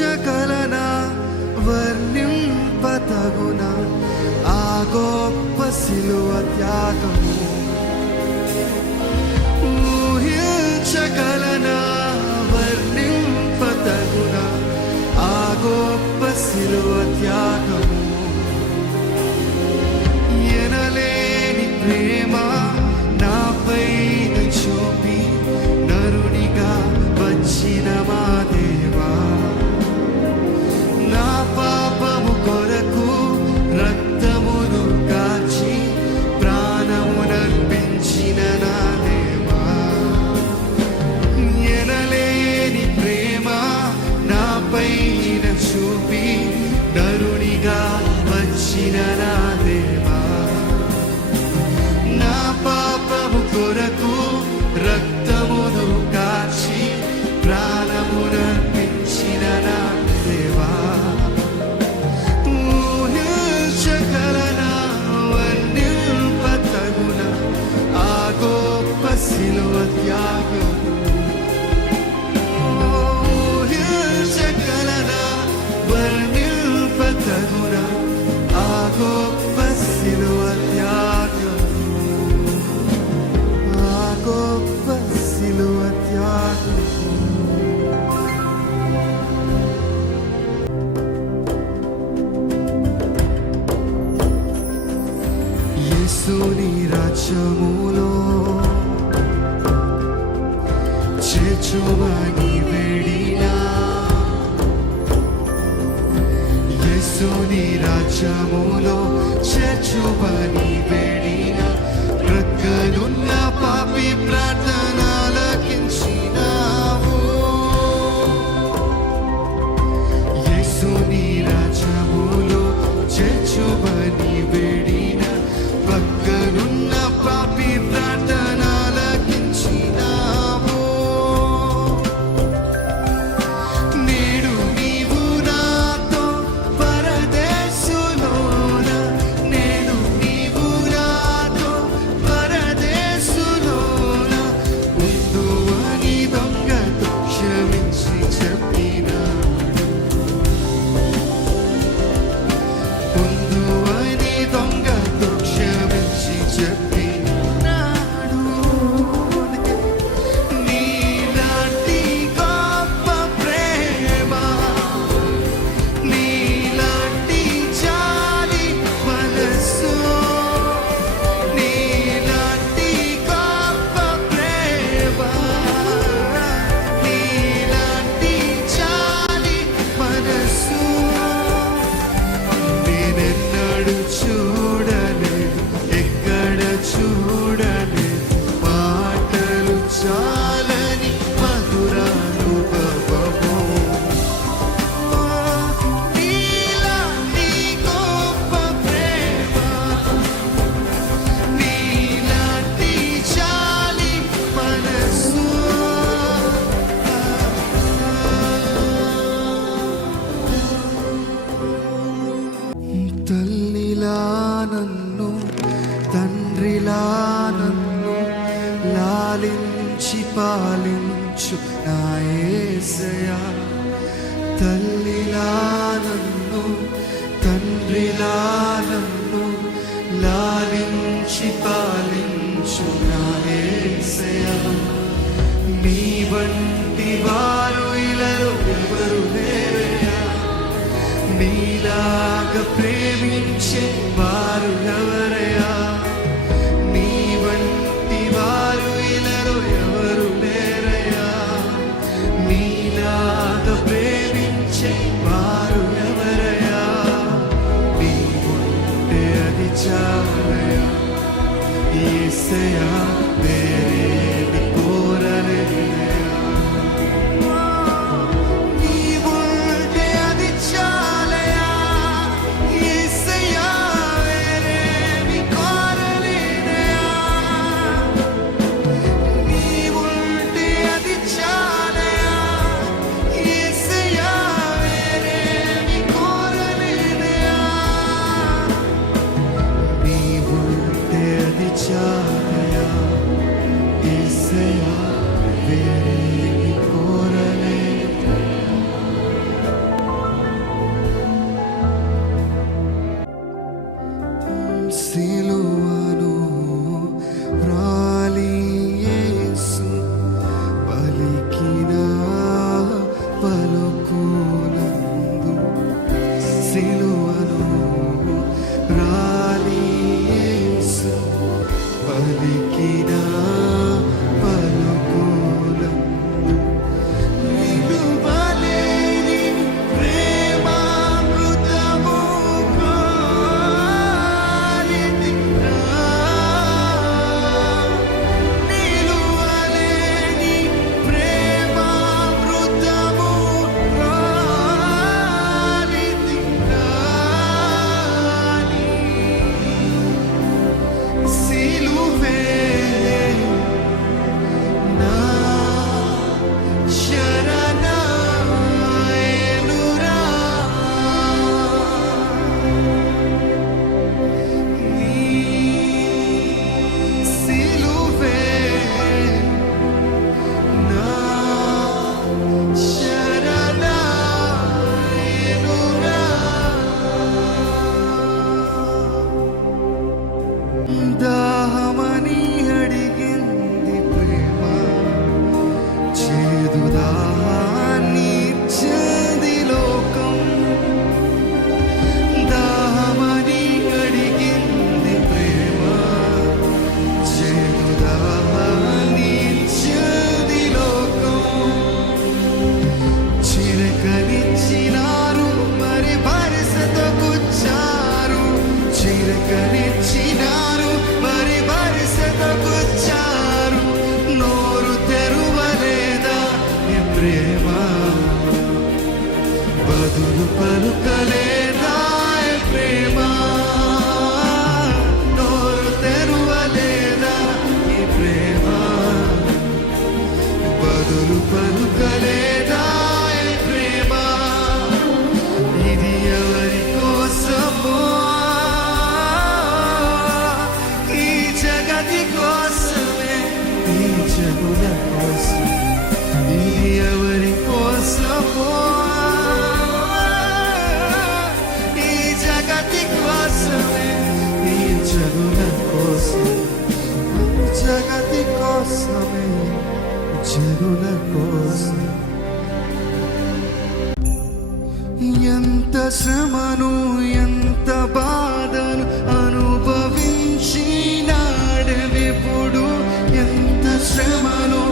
ఊహించగలనా వర్ణింపతగునా ఆ గొప్ప సిలువ త్యాగము ఊహించగలనా వర్ణింపతగునా ఆ గొప్ప సిలువ త్యాగము ఎనలేని ప్రేమ నాపై చూపి నరునిగా వచ్చిన మా దేవా నా పాపము కొరకు రక్తమును కాచి ప్రాణమునర్పించిన నా దేవా ఎనలేని ప్రేమ నాపై చూపి నరునిగా వచ్చిన నా దేవా నా పాపము కొరకు రక్తమును కాచి ప్రాణమునర్పించిన నా దేవా ఊహించగలనా వర్ణింపతగునా ఆ గొప్ప సిలువ త్యాగము ఊహించగలనా వర్ణింపతగునా ఆ గొప్ప సిలువ త్యాగము ఆ గొప్ప సిలువ త్యాగము యేసుని రాజ్యములో చేర్చుమని వేడినా యేసుని రాజ్యములో చేర్చుమని వేడినా ప్రక్కనున్న పాపి ప్రార్థనలకించినావు యేసుని రాజ్యములో చేర్చుమని వేడినా ప్రక్కనున్న పాపి ప్రార్థనలకించినావు నేడు నీవు నాతో పరదేశులోన నేను నీవు నాతో పరదేశులోన ముందు అని దొంగతో క్షమించి చెప్పినాడు ముందు అని దొంగతో క్షమించి చెప్పినాడు నీలాంటి గొప్ప ప్రేమ నీలాంటి జాలి మనసు నీలాంటి గొప్ప ప్రేమ నీలాంటి జాలి మనసు నేనెన్నడూ చూడలేదు ఎక్కడ చూడలేదు మాటలు చాలని మధురానుభవము నీలాంటి గొప్ప ప్రేమ నీలాంటి జాలి మనసు తల్లిలా నన్ను తండ్రిలా నన్ను లాలించి పాలించు నా యేసయ్యా తల్లిలా నన్ను తండ్రిలా నన్ను లాలించి పాలించు నా యేసయ్యా నీ వంటి వారు ఇలలో ఎవరు లేరయ్యా నీలాగా ప్రేమించే వారు ఎవరయ్యా నీ వంటి వారు ఇలలో ఎవరు లేరయ్యా నీలాగా ప్రేమించే వారు ఎవరయ్యా నీ ఉంటే అది చాలయ్యా యేసయ్యా వేరేది కోరలేదయ్యా నీవుంటే అది చాలయ్యా యేసయ్యా వేరేది కోరలేదయ్యా నీవుంటే అది చాలయ్యా యేసయ్యా వేరేది కోరలేదయ్యా నీవుంటే అది చాలయ్యా బదులు పలుకలేదా ప్రేమ, నోరు తెరువలేదా ఈ ప్రేమ, బదులు పలుకలేదా ప్రేమ, ఇది ఎవరి కోసమో ఈ జగతి కోసమే, ఈ జనుల కోసం, ఇది ఎవరి కోసమో ఈ జగతి కోసమే, ఈ జనుల కోసం, జగతి కోసమే, జనుల కోసం. ఎంత శ్రమను ఎంత బాధను అనుభవించినాడెప్పుడు, ఎంత శ్రమను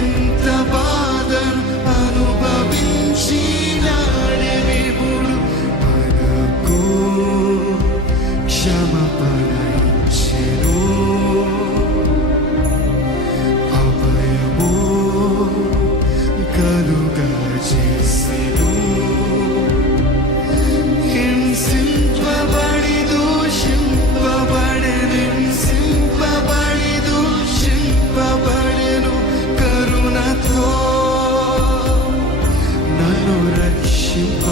ఎంత బాధను అనుభవించినాడెప్పుడు, మనకు క్షమాపణ ఇచ్చెను, అభయము కలుగా చేసెను, హింసింపబడి దూషింపబడెను కరుణతో నన్ను రక్షింప,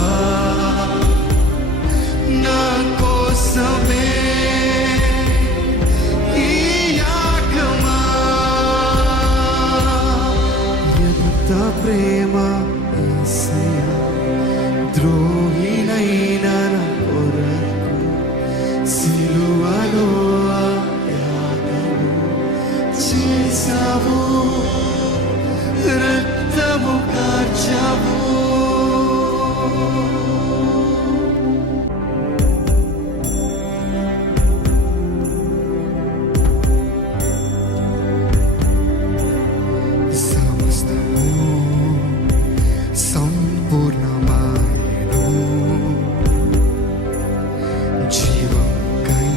నా కోసమే ఈ యాగమా, ఎంత ప్రేమ యేసయ్యా, ద్రోహినైనా నా కొరకు సిలువలో యాగము చేసావు, రక్తము కార్చావు. సమస్తము సంపూర్ణమాయెను, జీవంకై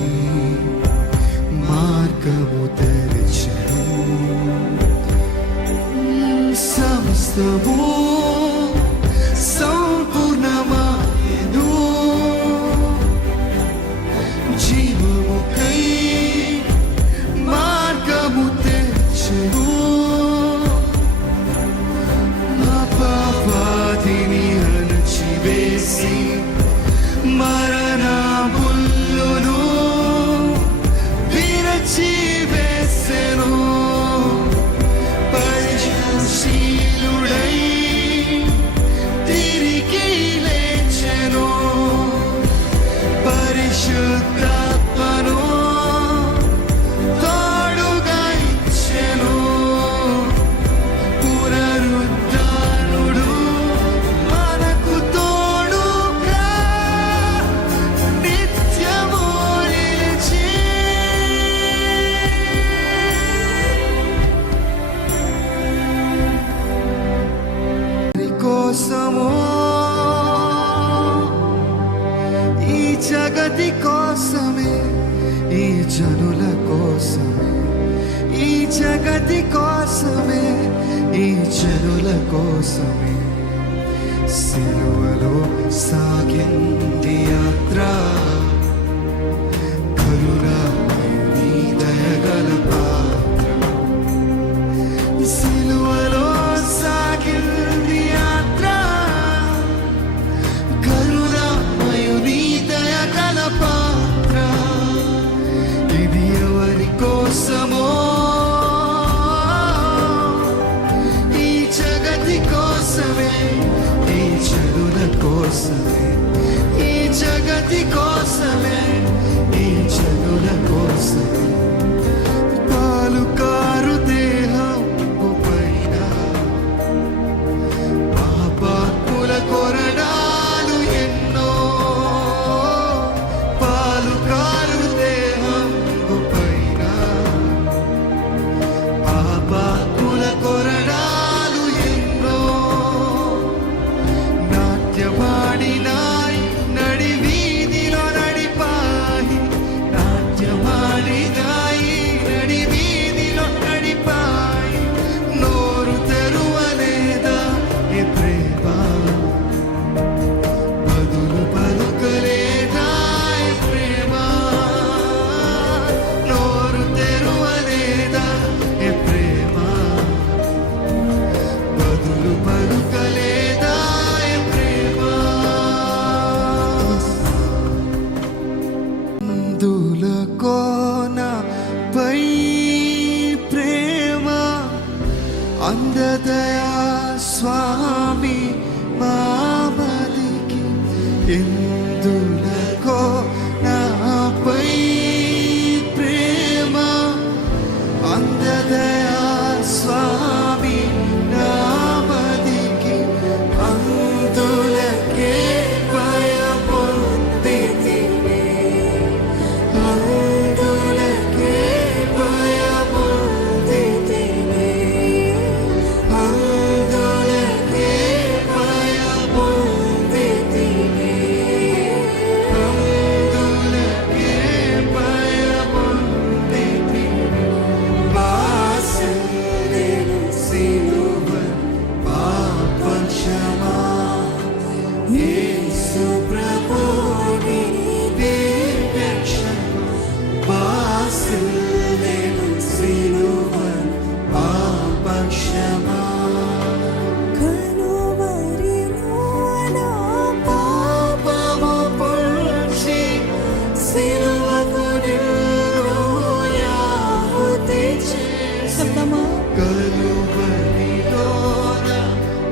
మార్గము తెరిచెను, సమస్తము సంపూర్ణమాయెను, జీవముకై మార్గము తెరిచెను, నా పాపాదిని అణచివేసి మరణములను విరచివేసెను, పరిశీలుడై తిరిగి లేచెను, పరిశుద్ధాత్మను తోడుగా ఇచ్చెను, పునరుద్ధానుడు మనకు తోడుగా నిత్యము నిలిచి, కోసమో ఈ జగతి కోసమే, ఈ జనుల కోసమే, ఈ జగతి కోసమే, ఈ జనుల కోసమే సిలువలో సాగింది యాత్ర, కరుణామయుని దయగల పాత్ర, సిలువలో సాగింది యాత్ర, కరుణామయుని దయగల పాత్ర, ఇది ఎవరి కోసమో ఈ జగతి కోసమే, ఈ జనుల కోసమే, ఈ జగతి కోసమే, ఈ జనుల కోసమే, పాలుకారు దేహం పైన పాపాత్ముల కొరడాలు ఎన్నో, పాలుకారు దేహం పైన పాపాత్ముల కొరడాలు ఎన్నో, నాట్యమాడినాయి నడి వీధిలో నడిపా ఎందులకో నాపై ప్రేమ అందదయా స్వామి నామదికి అందులకే భయపొందితిని అందులకే భయపొందితిని అందులకే భయపొందితిని అందులకే భయపొందితిని బాసిల్లెను సిలువ పాపక్షమా యేసు ప్రభుని దివ్యక్షమ బాసిల్లెను సిలువ పాపక్షమా కలువరిలో నా పాపము పొంచి సిలువకు నిన్ను యాహుతి శబ్దమా కలువరిలోన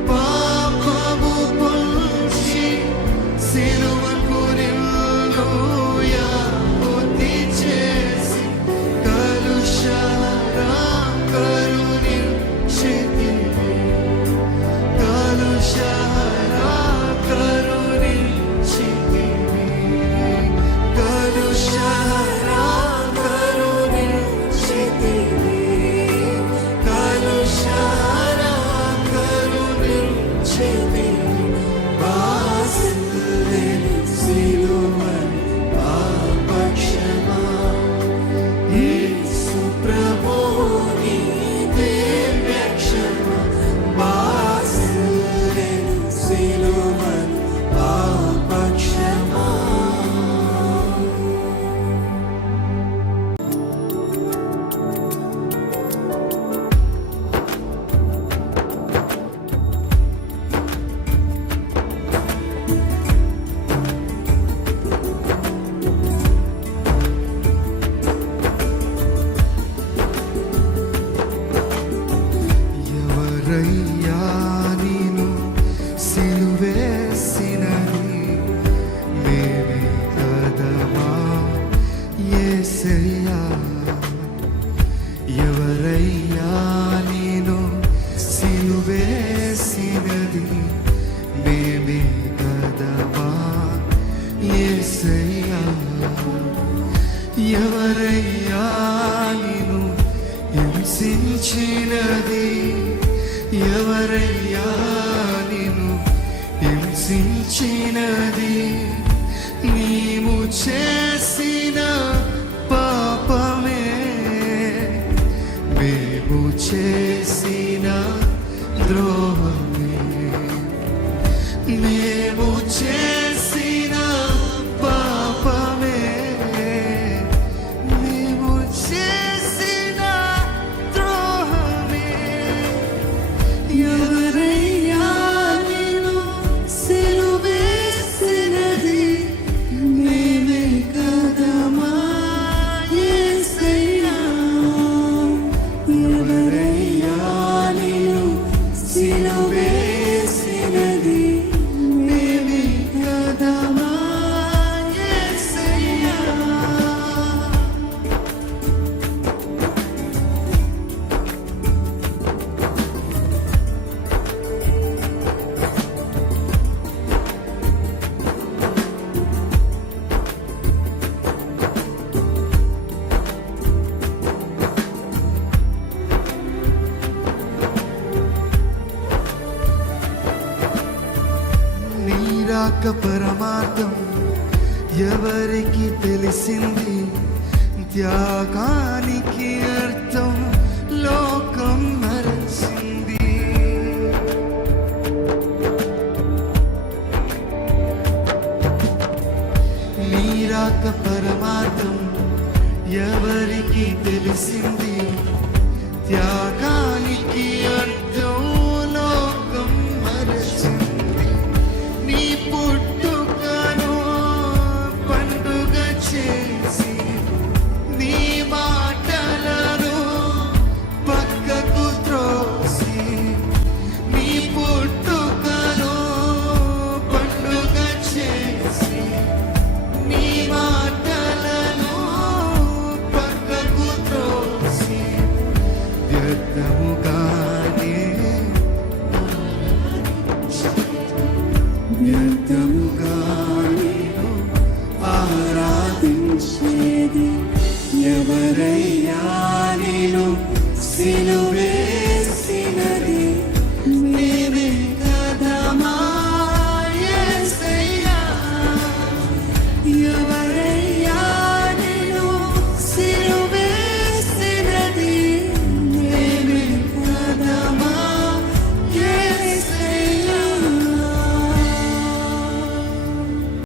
పాపము పొంచి సిలువకు నిన్ను యాహుతి చేసి కలుషారా కరుణించితివి కలుషారా కరుణించితివి కలుషారా కరుణించితివి కలుషారా కరుణించితివి బాసిల్లెను సిలువ పాపక్షమా యేసు ప్రభుని దివ్యక్షమ బాసిల్లెను సిలువ పాపక్షమా ఎవరయ్యా నీను సిలువేసినది మేమే కదమా యేసయ్యా ఎవరయ్యా నీను సిలువేసినది మేమే కదమా యేసయ్యా ఎవరయ్యా నీను హింసించినది ఎవరయ్యా నిన్ను హింసించినది నీవు చేసిన పాపమే మేము చేసిన ద్రోహమే మేము చేసిన పాపమే మేము చేసిన ద్రోహమే ఎవరయ్యా నిన్ను సిలువేసినది మేమే కదమా యేసయ్యా ఎవరయ్యా నిన్ను సిలువేసినది మేమే కదమా యేసయ్యా నీరాక పరమార్థం ఎవరికి తెలిసింది త్యాగానికి అర్థం లోకం మరచింది నీరాక పరమార్థం ఎవరికి తెలిసింది త్యాగానికి అర్థం లోకం మరచింది నీ పుట్టుకను పండుగ చేసి నీ మాటలను పక్కకు త్రోసి నీ పుట్టుకను పండుగ చేసి వ్యర్థముగా నిన్ను ఆరాధించేది ఎవరైనా